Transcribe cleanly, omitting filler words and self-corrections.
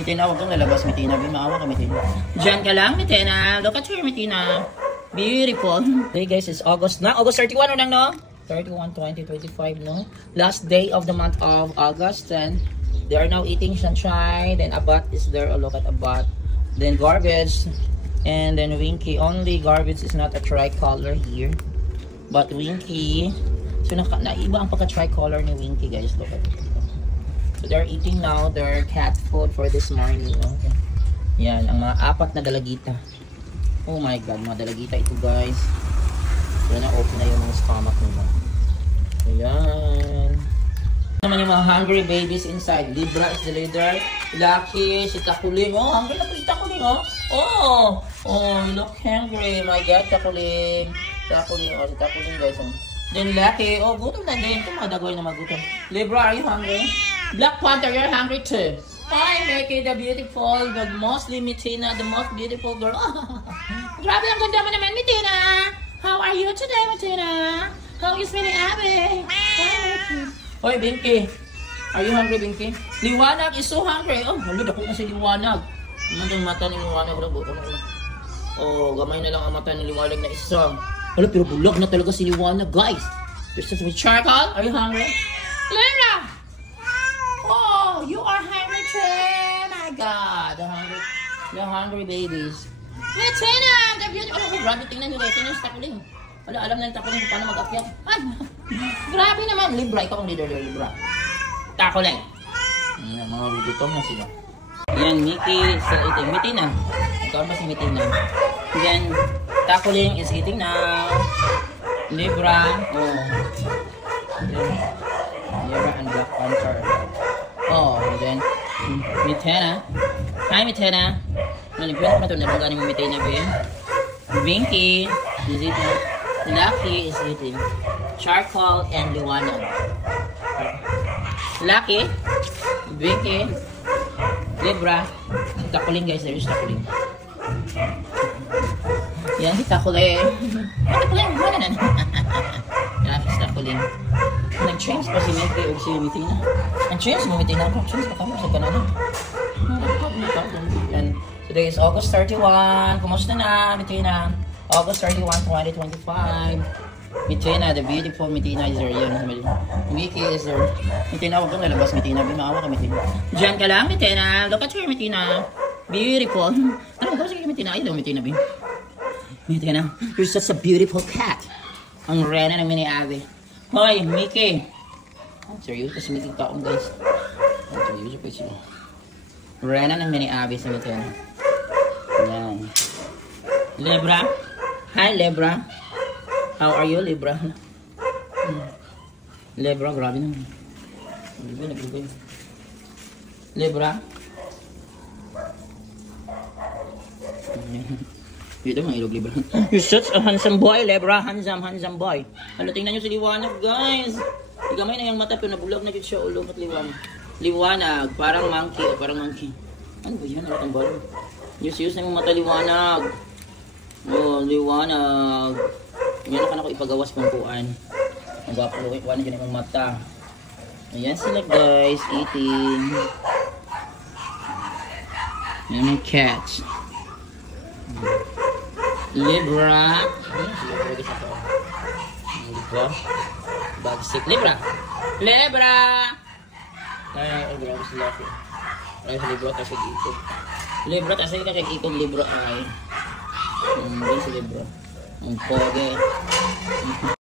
Mitina, huwag kang lalabas, Mitina. Maawa ka, Mitina. Diyan ka lang, Mitina. Look at her, Mitina. Beautiful. Okay, guys, it's August na. August 31 na, no? 31, 20, 25, no? Last day of the month of August. And they are now eating sunshine. Then Abat is there. Oh, look at Abat. Then garbage. And then Winky. Only garbage is not a tricolor here. But Winky. So, naiba ang pagka-tricolor ni Winky, guys. Look at it. So, they're eating now their cat food for this morning. Okay. Yan, ang mga 4 na dalagita. Oh my God, mga dalagita ito, guys. So, na-open na yung mga stomach nila. Ayan. Naman yung mga hungry babies inside. Libra is the leader. Lucky, si Takuling. Oh, hungry na po si Takuling, oh. Oh, you look hungry. My God, Takuling. Takuling, oh, si Takuling, guys. Oh. Then Lucky, oh, gutom na din. Ito mga dagoy na magutom. Libra, are you hungry? Black Panther, you're hungry too. Hi, Becky, the beautiful, the most Mitina, the most beautiful girl. Grabe ang ganda mo naman, Mitina. How are you today, Mitina? How is Minnie Abby? Hi, Becky. Hoy, Binky. Are you hungry, Binky? Liwanag is so hungry. Oh, halod ako na si Liwanag. Ano yung mata ni Liwanag? Oh, gamay na lang ang mata ni Liwanag na isa. Hala, pero bulok na talaga si Liwanag, guys. There's just with charcoal. Are you hungry? Lara! Oh, you are hungry too. My God, the hungry babies. Mitina, the beautiful. Oh, grabe, tingnan nyo guys. Tingnan yung Takuling. Wala, alam na yung Takuling kung paano mag-akyat. Grabe naman. Libra, ikaw ang leader there, Libra. Takuling. Ayan, mga gutom na sila. Ayan, Mickey is eating. Mitina. Ikaw ba si Mitina? Then, Takuling is eating now. Libra. Oh. Libra and Black Panther. Oh, and then Mitina. Hi, Mitina. Nalipin ko na ito. Nalunggan mo Mitina, babe. Winky is eating. Lucky is eating. Charcoal and Liwanag. Lucky. Winky. Libra. Takuling, guys. There is Takuling. Yan si Takuling. Takuling. Wala na. Yan si Takuling. Nag-change pa si Mickey o si Mitina. Nag-change mo Mitina. Nag-change pa kami sa Canada. And today is August 31. Kumusta na, Mitina? August 31, 2025. Mitina, the beautiful Mitina is there. Yan. Mickey is there. Mitina, huwag kang lalabas, Mitina. Maawa ka, Mitina. Diyan ka lang, Mitina. Look at her, Mitina. Beautiful. Ano, kung sige Mitina? Ayaw, Mitina, babe. Mitina, you're such a beautiful cat. Ang rena ng Minnie Abby. Hoy, Mickey. Seryoso si Mickey taong, guys. Seryoso pa siya. Rena ng Minnie Abby sa Mitina. Yan. Libra. Hi, Libra. How are you, Libra? Libra, grabe naman. Libra. Dito mga ilog, Libra. You're such a handsome boy, Libra. Handsome boy. Ano, tingnan nyo si Liwanag, guys. Igamay na yung mata, pero nabulag na dito siya ulo at Liwanag. Liwanag, parang monkey. Ano ba yan? Ano ang balo? Use na yung mata, Liwanag. Oh, Liwanag. Yan ako ipagawas pangkuan. Nagpapaluin ko na dyan yung mata. Ayan sila, guys. Eating. Yan yung cats. Libra. Libra. Bagsik. Libra. Libra. Ay, grabe sila ako. Ay, sa Libra kasi dito. Libra kasi kakikikog Libra ay. Hindi si Libra. Ang pogi.